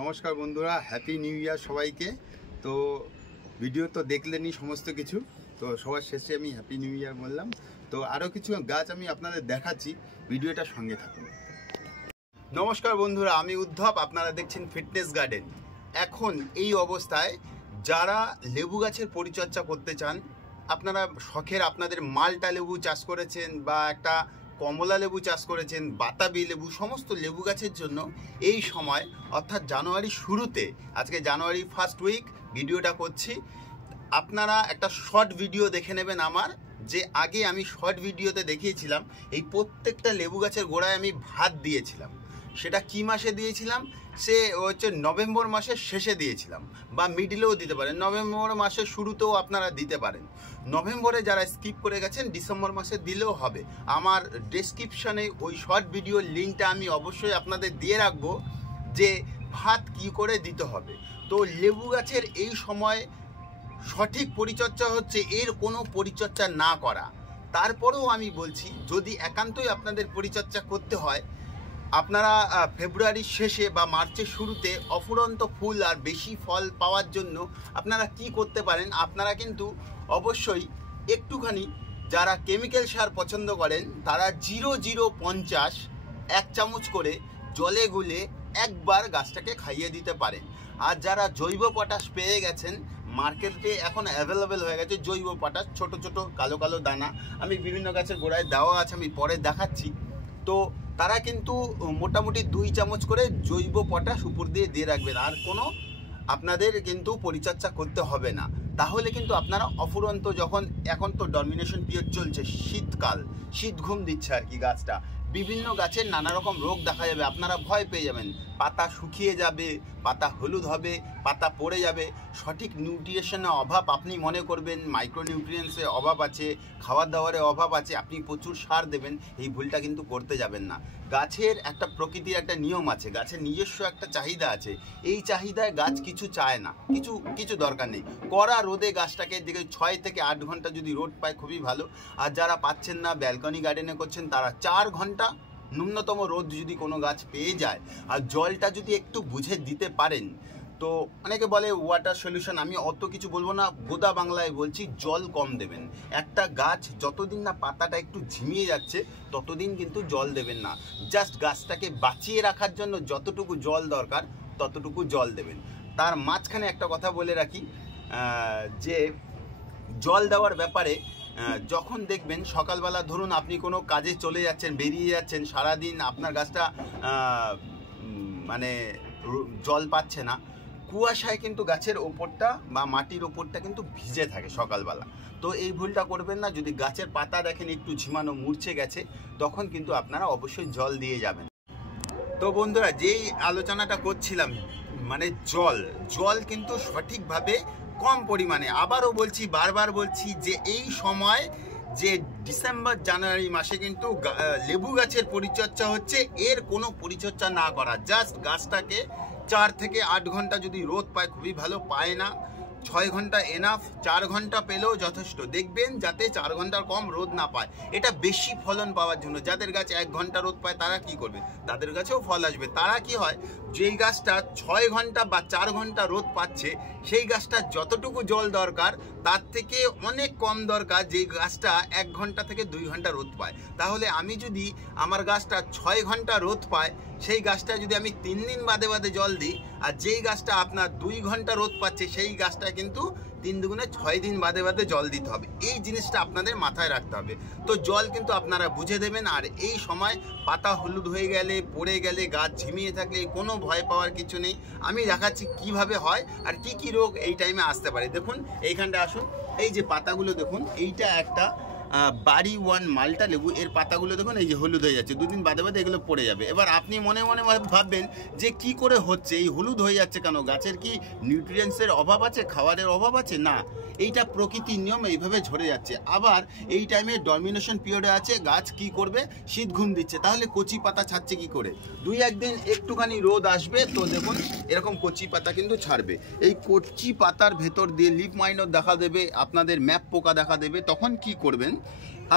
নমস্কার বন্ধুরা, happy new year সবাইকে। তো ভিডিও তো দেখলেনই সমস্ত কিছু, তো সবার শেষে আমি হ্যাপি নিউ ইয়ার বললাম। তো আরও কিছু গাছ আমি আপনাদের দেখাচ্ছি, ভিডিওটা সঙ্গে থাকুন। নমস্কার বন্ধুরা, আমি উদ্ধব, আপনারা দেখছেন ফিটনেস গার্ডেন। এখন এই অবস্থায় যারা লেবু গাছের পরিচর্যা করতে চান, আপনারা শখের আপনাদের মালটা লেবু চাষ করেছেন বা একটা কমলা লেবু চাষ করেছেন, বাতাবি লেবু, সমস্ত লেবু গাছের জন্য এই সময় অর্থাৎ জানুয়ারি শুরুতে, আজকে জানুয়ারি ফার্স্ট উইক ভিডিওটা করছি। আপনারা একটা শর্ট ভিডিও দেখে নেবেন আমার, যে আগে আমি শর্ট ভিডিওতে দেখিয়েছিলাম এই প্রত্যেকটা লেবু গাছের গোড়ায় আমি ভাত দিয়েছিলাম। সেটা কি মাসে দিয়েছিলাম, সে হচ্ছে নভেম্বর মাসের শেষে দিয়েছিলাম, বা মিডিলেও দিতে পারেন, নভেম্বর মাসের শুরুতেও আপনারা দিতে পারেন। নভেম্বরে যারা স্কিপ করে গেছেন ডিসেম্বর মাসে দিলেও হবে। আমার ডেসক্রিপশনে ওই শর্ট ভিডিওর লিঙ্কটা আমি অবশ্যই আপনাদের দিয়ে রাখবো, যে ভাত কি করে দিতে হবে। তো লেবু গাছের এই সময় সঠিক পরিচর্যা হচ্ছে এর কোনো পরিচর্যা না করা। তারপরেও আমি বলছি, যদি একান্তই আপনাদের পরিচর্যা করতে হয়, আপনারা ফেব্রুয়ারির শেষে বা মার্চের শুরুতে অফুরন্ত ফুল আর বেশি ফল পাওয়ার জন্য আপনারা কি করতে পারেন, আপনারা কিন্তু অবশ্যই একটুখানি, যারা কেমিক্যাল সার পছন্দ করেন তারা 0-0-50 1 চামচ করে জলে গুলে একবার গাছটাকে খাইয়ে দিতে পারেন। আর যারা জৈব পটাশ পেয়ে গেছেন, মার্কেটে এখন অ্যাভেলেবেল হয়ে গেছে জৈব পটাশ, ছোট ছোট কালো কালো দানা, আমি বিভিন্ন গাছের গোড়ায় দেওয়া আছে, আমি পরে দেখাচ্ছি। তো তারা কিন্তু মোটামুটি 2 চামচ করে জৈব পটাশ উপর দিয়ে রাখবেন, আর কোনো আপনাদের কিন্তু পরিচর্যা করতে হবে না। তাহলে কিন্তু আপনারা অফুরন্ত, যখন এখন তো ডমিনেশন পিরিয়ড চলছে, শীতকাল, শীত ঘুম দিচ্ছে আর কি গাছটা, বিভিন্ন গাছের নানা রকম রোগ দেখা যাবে, আপনারা ভয় পেয়ে যাবেন, পাতা শুকিয়ে যাবে, পাতা হলুদ হবে, পাতা পড়ে যাবে, সঠিক নিউট্রিশনের অভাব আপনি মনে করবেন, মাইক্রো নিউট্রিয়েন্টসের অভাব আছে, খাবার দাবারের অভাব আছে, আপনি প্রচুর সার দেবেন, এই ভুলটা কিন্তু করতে যাবেন না। গাছের একটা প্রকৃতির একটা নিয়ম আছে, গাছের নিজস্ব একটা চাহিদা আছে, এই চাহিদায় গাছ কিছু চায় না, কিছু দরকার নেই। কড়া রোদে গাছটাকে দিকে 6 থেকে 8 ঘন্টা যদি রোদ পায় খুবই ভালো। আর যারা পাচ্ছেন না, ব্যালকনি গার্ডেনে করছেন, তারা 4 ঘন্টা ন্যূনতম রোদ যদি কোনো গাছ পেয়ে যায়, আর জলটা যদি একটু বুঝে দিতে পারেন, তো অনেকে বলে ওয়াটার সলিউশন, আমি অত কিছু বলবো না, গোদা বাংলায় বলছি, জল কম দেবেন। একটা গাছ যতদিন না পাতাটা একটু ঝিমিয়ে যাচ্ছে ততদিন কিন্তু জল দেবেন না, জাস্ট গাছটাকে বাঁচিয়ে রাখার জন্য যতটুকু জল দরকার ততটুকু জল দেবেন। তার মাঝখানে একটা কথা বলে রাখি, যে জল দেওয়ার ব্যাপারে, যখন দেখবেন সকালবেলা, ধরুন আপনি কোনো কাজে চলে যাচ্ছেন, বেরিয়ে যাচ্ছেন, সারাদিন আপনার গাছটা মানে জল পাচ্ছে না, কুয়াশায় কিন্তু গাছের ওপরটা বা মাটির ওপরটা কিন্তু ভিজে থাকে সকালবেলা। তো এই ভুলটা করবেন না। যদি গাছের পাতা দেখেন একটু ঝিমানো, মূর্ছে গেছে, তখন কিন্তু আপনারা অবশ্যই জল দিয়ে যাবেন। তো বন্ধুরা, যেই আলোচনাটা করছিলাম, মানে জল কিন্তু সঠিকভাবে কম পরিমাণে, আবারও বলছি, বারবার বলছি, যে এই সময় যে ডিসেম্বর জানুয়ারি মাসে কিন্তু লেবু গাছের পরিচর্যা হচ্ছে, এর কোনো পরিচর্যা না করা, জাস্ট গাছটাকে 4 থেকে 8 ঘন্টা যদি রোদ পায় খুবই ভালো, পায় না 6 ঘন্টা এনাফ, 4 ঘন্টা পেলেও যথেষ্ট। দেখবেন যাতে 4 ঘন্টার কম রোদ না পায়, এটা বেশি ফলন পাওয়ার জন্য। যাদের গাছ 1 ঘন্টা রোদ পায় তারা কি করবে, তাদের গাছেও ফল আসবে। তারা কি হয়, যেই গাছটা 6 ঘন্টা বা 4 ঘন্টা রোদ পাচ্ছে, সেই গাছটা যতটুকু জল দরকার তার থেকে অনেক কম দরকার যেই গাছটা 1 ঘন্টা থেকে 2 ঘন্টা রোদ পায়। তাহলে আমি যদি আমার গাছটা 6 ঘন্টা রোদ পায়, সেই গাছটা যদি আমি 3 দিন বাদে বাদে জল দিই, আর যেই গাছটা আপনার 2 ঘন্টা রোদ পাচ্ছে, সেই গাছটা কিন্তু 3 দুগুণে 6 দিন বাদে বাদে জল দিতে হবে। এই জিনিসটা আপনাদের মাথায় রাখতে হবে। তো জল কিন্তু আপনারা বুঝে দেবেন। আর এই সময় পাতা হলুদ হয়ে গেলে, পড়ে গেলে, গাছ ঝিমিয়ে থাকলে কোনো ভয় পাওয়ার কিছু নেই। আমি দেখাচ্ছি কিভাবে হয় আর কি রোগ এই টাইমে আসতে পারে। দেখুন এইখানটা আসুন, এই যে পাতাগুলো দেখুন, এইটা একটা বাড়ি 1 মালটা লেবু, এর পাতাগুলো দেখুন এই যে হলুদ হয়ে যাচ্ছে, 2 দিন বাদে বাদে এগুলো পড়ে যাবে। এবার আপনি মনে মনে ভাববেন যে কি করে হচ্ছে, এই হলুদ হয়ে যাচ্ছে কেন, গাছের কি নিউট্রিয়েন্টসের অভাব আছে, খাবারের অভাব আছে? না, এইটা প্রকৃতির নিয়ম, এইভাবে ঝরে যাচ্ছে। আবার এই টাইমে ডমিনেশন পিরিয়ডে আছে, গাছ কি করবে, শীত ঘুম দিচ্ছে, তাহলে কচি পাতা ছাড়ছে কি করে? 2-1 দিন একটুখানি রোদ আসবে, তো দেখুন এরকম কচি পাতা কিন্তু ছাড়বে। এই কচি পাতার ভেতর দিয়ে লিফ মাইনর দেখা দেবে, আপনাদের ম্যাপ পোকা দেখা দেবে। তখন কি করবেন,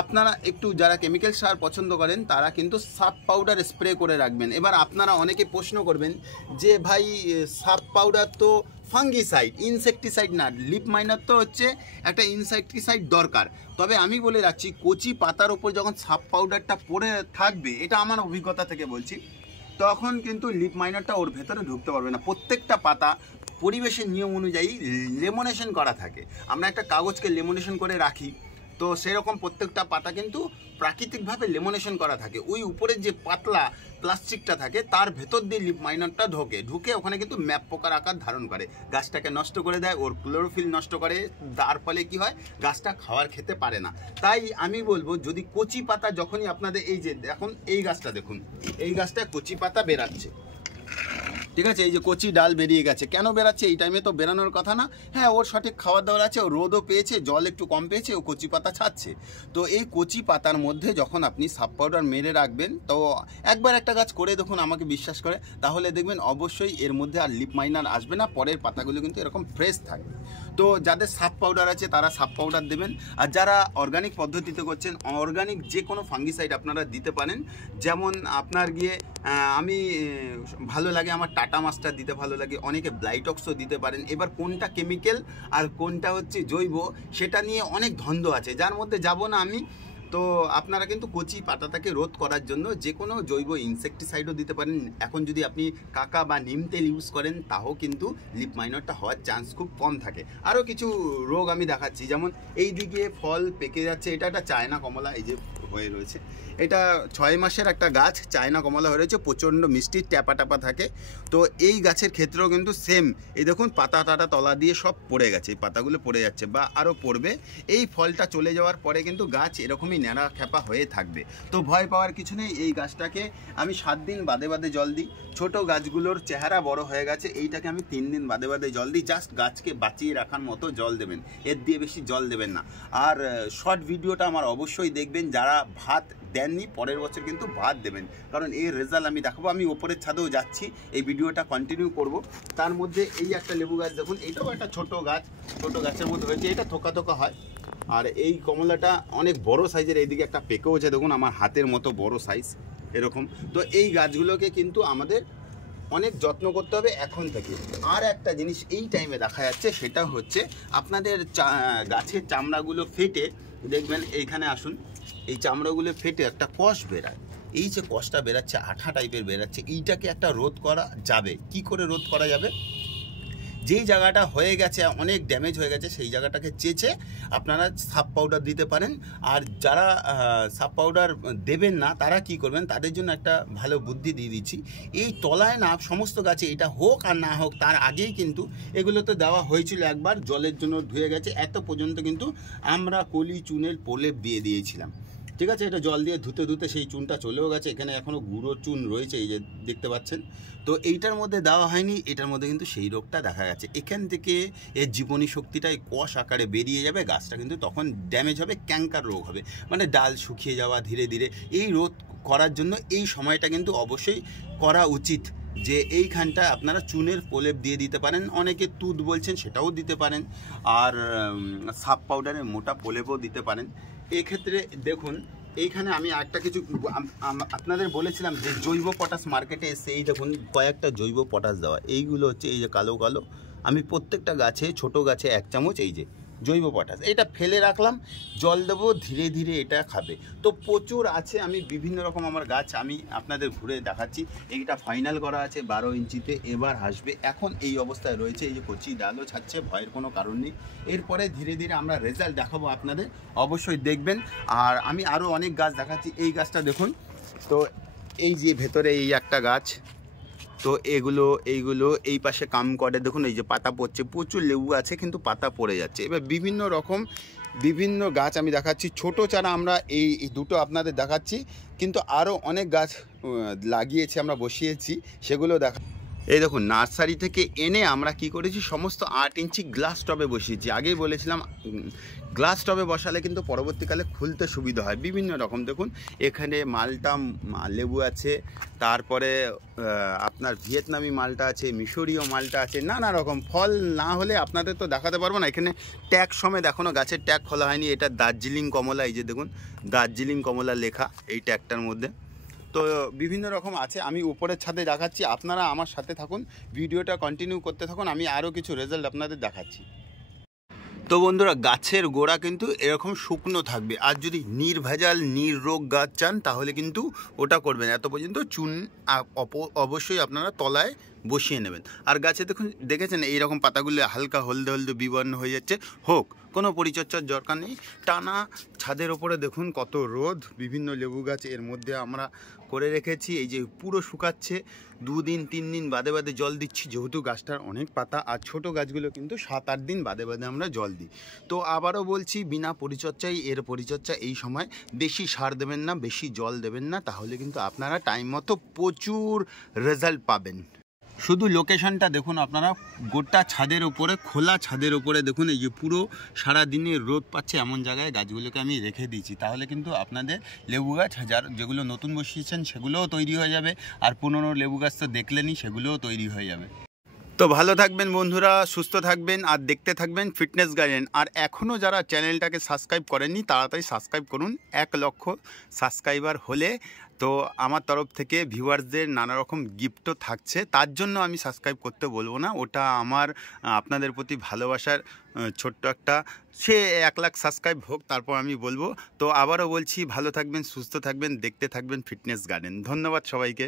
আপনারা একটু যারা কেমিক্যাল সার পছন্দ করেন তারা কিন্তু সাপ পাউডার স্প্রে করে রাখবেন। এবার আপনারা অনেকে প্রশ্ন করবেন যে ভাই সাপ পাউডার তো ফাঙ্গিসাইড, ইনসেকটিসাইড না, লিপ মাইনার তো হচ্ছে একটা ইনসেকটিসাইড দরকার। তবে আমি বলে রাখছি, কচি পাতার ওপর যখন সাপ পাউডারটা পড়ে থাকবে, এটা আমার অভিজ্ঞতা থেকে বলছি, তখন কিন্তু লিপ মাইনারটা ওর ভেতরে ঢুকতে পারবে না। প্রত্যেকটা পাতা পরিবেশের নিয়ম অনুযায়ী লেমনেশন করা থাকে। আমরা একটা কাগজকে লেমনেশন করে রাখি, তো সেরকম প্রত্যেকটা পাতা কিন্তু প্রাকৃতিকভাবে লেমনেশন করা থাকে। ওই উপরে যে পাতলা প্লাস্টিকটা থাকে তার ভেতর দিয়ে লিপ মাইনারটা ঢুকে ওখানে কিন্তু ম্যাপ পোকার আকার ধারণ করে, গাছটাকে নষ্ট করে দেয়, ওর ক্লোরোফিল নষ্ট করে, তার ফলে কি হয়, গাছটা খাওয়ার খেতে পারে না। তাই আমি বলবো, যদি কচি পাতা যখনই আপনাদের এই যে দেখুন, এই গাছটা দেখুন, এই গাছটা কচি পাতা বেরাচ্ছে, ঠিক আছে, এই যে কচি ডাল বেরিয়ে গেছে। কেন বেরাচ্ছে? এই টাইমে তো বেরানোর কথা না। হ্যাঁ, ওর সঠিক খাবার দাবার আছে, ও রোদও পেয়েছে, জল একটু কম পেয়েছে, ও কচি পাতা ছাড়ছে। তো এই কচি পাতার মধ্যে যখন আপনি সাপ পাউডার মেরে রাখবেন, তো একবার একটা গাছ করে দেখুন, আমাকে বিশ্বাস করে, তাহলে দেখবেন অবশ্যই এর মধ্যে আর লিপ মাইনার আসবে না, পরের পাতাগুলো কিন্তু এরকম ফ্রেশ থাকবে। তো যাদের সাপ পাউডার আছে তারা সাপ পাউডার দেবেন। আর যারা অর্গানিক পদ্ধতিতে করছেন, অর্গানিক যে কোনো ফাঙ্গিসাইড আপনারা দিতে পারেন। যেমন আপনার গিয়ে আমি ভালো লাগে, আমার টাটা মাস্টার দিতে ভালো লাগে, অনেকে ব্লাইটক্সও দিতে পারেন। এবার কোনটা কেমিক্যাল আর কোনটা হচ্ছে জৈব, সেটা নিয়ে অনেক দ্বন্দ্ব আছে, যার মধ্যে যাব না আমি। তো আপনারা কিন্তু কচি পাতাটাকে রোধ করার জন্য যে কোনো জৈব ইনসেকটিসাইডও দিতে পারেন। এখন যদি আপনি কাকা বা নিম তেল ইউজ করেন, তাও কিন্তু লিপ মাইনারটা হওয়ার চান্স খুব কম থাকে। আরও কিছু রোগ আমি দেখাচ্ছি, যেমন এই দিকে ফল পেকে যাচ্ছে, এটা একটা চায়না কমলা, এই যে হয়ে রয়েছে, এটা 6 মাসের একটা গাছ, চায়না কমলা হয়ে রয়েছে, প্রচণ্ড মিষ্টি, ট্যাপা ট্যাপা থাকে। তো এই গাছের ক্ষেত্রেও কিন্তু সেম, এই দেখুন পাতা টাটা তলা দিয়ে সব পড়ে গেছে, এই পাতাগুলো পড়ে যাচ্ছে বা আরও পড়বে। এই ফলটা চলে যাওয়ার পরে কিন্তু গাছ এরকমই ন্যাড়া খ্যাপা হয়ে থাকবে। তো ভয় পাওয়ার কিছু নেই। এই গাছটাকে আমি 7 দিন বাদে বাদে জল দিই। ছোট গাছগুলোর চেহারা বড় হয়ে গেছে, এইটাকে আমি 3 দিন বাদে বাদে জল দিই। জাস্ট গাছকে বাঁচিয়ে রাখার মতো জল দেবেন, এর দিয়ে বেশি জল দেবেন না। আর শর্ট ভিডিওটা আমার অবশ্যই দেখবেন, যারা ভাত দেননি পরের বছর কিন্তু ভাত দেবেন, কারণ এর রেজাল্ট আমি দেখাবো। আমি ওপরের ছাদেও যাচ্ছি, এই ভিডিওটা কন্টিনিউ করব। তার মধ্যে এই একটা লেবু গাছ দেখুন, এইটাও একটা ছোট গাছ, ছোট গাছের মধ্যে হয়েছে, এটা থোকা থোকা হয়। আর এই কমলাটা অনেক বড় সাইজের, এইদিকে একটা পেকেও আছে দেখুন, আমার হাতের মতো বড় সাইজ এরকম। তো এই গাছগুলোকে কিন্তু আমাদের অনেক যত্ন করতে হবে এখন থেকে। আর একটা জিনিস এই টাইমে দেখা যাচ্ছে, সেটা হচ্ছে আপনাদের গাছের চামড়াগুলো ফেটে, দেখবেন এইখানে আসুন, এই চামড়াগুলো ফেটে একটা কষ বেরায়, এই যে কষটা বেরাচ্ছে, আঠা টাইপের বেরাচ্ছে, এইটাকে একটা রোধ করা যাবে। কি করে রোধ করা যাবে? যেই জায়গাটা হয়ে গেছে, অনেক ড্যামেজ হয়ে গেছে, সেই জায়গাটাকে চেঁচে আপনারা সাপ পাউডার দিতে পারেন। আর যারা সাপ পাউডার দেবেন না, তারা কি করবেন, তাদের জন্য একটা ভালো বুদ্ধি দিয়ে দিচ্ছি। এই তলায় না সমস্ত গাছে, এটা হোক আর না হোক, তার আগেই কিন্তু এগুলো তো দেওয়া হয়েছিল একবার, জলের জন্য ধুয়ে গেছে, এত পর্যন্ত কিন্তু আমরা কলি চুনের প্রলেপ দিয়ে দিয়েছিলাম, ঠিক আছে। এটা জল দিয়ে ধুতে ধুতে সেই চুনটা চলেও গেছে, এখানে এখনও গুঁড়ো চুন রয়েছে, এই যে দেখতে পাচ্ছেন। তো এইটার মধ্যে দেওয়া হয়নি, এটার মধ্যে কিন্তু সেই রোগটা দেখা গেছে। এখান থেকে এর জীবনী শক্তিটাই কষ আকারে বেরিয়ে যাবে, গাছটা কিন্তু তখন ড্যামেজ হবে, ক্যাঙ্কার রোগ হবে, মানে ডাল শুকিয়ে যাওয়া ধীরে ধীরে। এই রোধ করার জন্য এই সময়টা কিন্তু অবশ্যই করা উচিত, যে এইখানটা আপনারা চুনের প্রলেপ দিয়ে দিতে পারেন। অনেকে তুঁত বলছেন, সেটাও দিতে পারেন। আর সাপ পাউডারের মোটা প্রলেপও দিতে পারেন। এক্ষেত্রে দেখুন, এইখানে আমি একটা কিছু আপনাদের বলেছিলাম যে জৈব পটাশ মার্কেটে এসে, এই দেখুন কয়েকটা জৈব পটাশ দেওয়া, এইগুলো হচ্ছে এই যে কালো কালো, আমি প্রত্যেকটা গাছে, ছোট গাছে 1 চামচ এই যে জৈব পটাশ, এটা ফেলে রাখলাম, জল দেবো, ধীরে ধীরে এটা খাবে। তো প্রচুর আছে, আমি বিভিন্ন রকম আমার গাছ আমি আপনাদের ঘুরে দেখাচ্ছি। এইটা ফাইনাল করা আছে 12 ইঞ্চিতে, এবার আসবে। এখন এই অবস্থায় রয়েছে, এই যে কচি ডালও ছাড়ছে, ভয়ের কোনো কারণ নেই। এরপরে ধীরে ধীরে আমরা রেজাল্ট দেখাবো আপনাদের, অবশ্যই দেখবেন। আর আমি আরও অনেক গাছ দেখাচ্ছি। এই গাছটা দেখুন, তো এই যে ভেতরে এই একটা গাছ, তো এইগুলো এই পাশে কাম করে, দেখুন এই যে পাতা পড়ছে, প্রচুর লেবু আছে কিন্তু পাতা পড়ে যাচ্ছে। এবার বিভিন্ন রকম বিভিন্ন গাছ আমি দেখাচ্ছি, ছোট চারা আমরা এই দুটো আপনাদের দেখাচ্ছি, কিন্তু আরও অনেক গাছ লাগিয়েছি, আমরা বসিয়েছি, সেগুলো দেখা। এই দেখুন নার্সারি থেকে এনে আমরা কি করেছি, সমস্ত 8 ইঞ্চি গ্লাস টবে বসিয়েছি। আগেই বলেছিলাম গ্লাস টবে বসালে কিন্তু পরবর্তীকালে খুলতে সুবিধা হয় বিভিন্ন রকম। দেখুন এখানে মালটা লেবু আছে, তারপরে আপনার ভিয়েতনামি মালটা আছে, মিশরীয় মালটা আছে, নানা রকম ফল। না হলে আপনাদের তো দেখাতে পারবো না। এখানে ট্যাগ সমেত এখনও গাছের ট্যাগ খোলা হয়নি। এটা দার্জিলিং কমলা, এই যে দেখুন দার্জিলিং কমলা লেখা এই ট্যাগটার মধ্যে। তো বিভিন্ন রকম আছে, আমি উপরের ছাদে দেখাচ্ছি, আপনারা আমার সাথে থাকুন, ভিডিওটা কন্টিনিউ করতে থাকুন, আমি আরও কিছু রেজাল্ট আপনাদের দেখাচ্ছি। তো বন্ধুরা গাছের গোড়া কিন্তু এরকম শুকনো থাকবে, আর যদি নির্ভেজাল নির্রোগ গাছ চান তাহলে কিন্তু ওটা করবেন। এত পর্যন্ত চুন অবশ্যই আপনারা তলায় বসিয়ে নেবেন। আর গাছে দেখুন দেখেছেন এইরকম পাতাগুলো হালকা হলদে হলদে বিবর্ণ হয়ে যাচ্ছে, হোক, কোনো পরিচর্যার দরকার নেই। টানা ছাদের ওপরে দেখুন কত রোদ, বিভিন্ন লেবু গাছ এর মধ্যে আমরা করে রেখেছি। এই যে পুরো শুকাচ্ছে, 2 দিন 3 দিন বাদে বাদে জল দিচ্ছি, যেহেতু গাছটার অনেক পাতা। আর ছোট গাছগুলো কিন্তু 7-8 দিন বাদে বাদে আমরা জল দিই। তো আবারও বলছি, বিনা পরিচর্যায় এর পরিচর্যা এই সময়, বেশি সার দেবেন না, বেশি জল দেবেন না, তাহলে কিন্তু আপনারা টাইম মতো প্রচুর রেজাল্ট পাবেন। শুধু লোকেশনটা দেখুন আপনারা, গোটা ছাদের ওপরে, খোলা ছাদের ওপরে দেখুন, এই যে পুরো সারাদিনে রোদ পাচ্ছে এমন জায়গায় গাছগুলোকে আমি রেখে দিয়েছি। তাহলে কিন্তু আপনাদের লেবু গাছ যেগুলো নতুন বসিয়েছেন সেগুলোও তৈরি হয়ে যাবে, আর পুরনো লেবু গাছ তো দেখলেনই, সেগুলোও তৈরি হয়ে যাবে। তো ভালো থাকবেন বন্ধুরা, সুস্থ থাকবেন, আর দেখতে থাকবেন ফিটনেস গার্ডেন। আর এখনও যারা চ্যানেলটাকে সাবস্ক্রাইব করেননি তাড়াতাড়ি সাবস্ক্রাইব করুন। 1 লক্ষ সাবস্ক্রাইবার হলে তো আমার তরফ থেকে ভিউয়ার্সদের নানা রকম গিফটও থাকছে, তার জন্য আমি সাবস্ক্রাইব করতে বলবো না, ওটা আমার আপনাদের প্রতি ভালোবাসার ছোট্ট একটা, সে 1 লাখ সাবস্ক্রাইব হোক তারপর আমি বলবো। তো আবারও বলছি, ভালো থাকবেন, সুস্থ থাকবেন, দেখতে থাকবেন ফিটনেস গার্ডেন। ধন্যবাদ সবাইকে।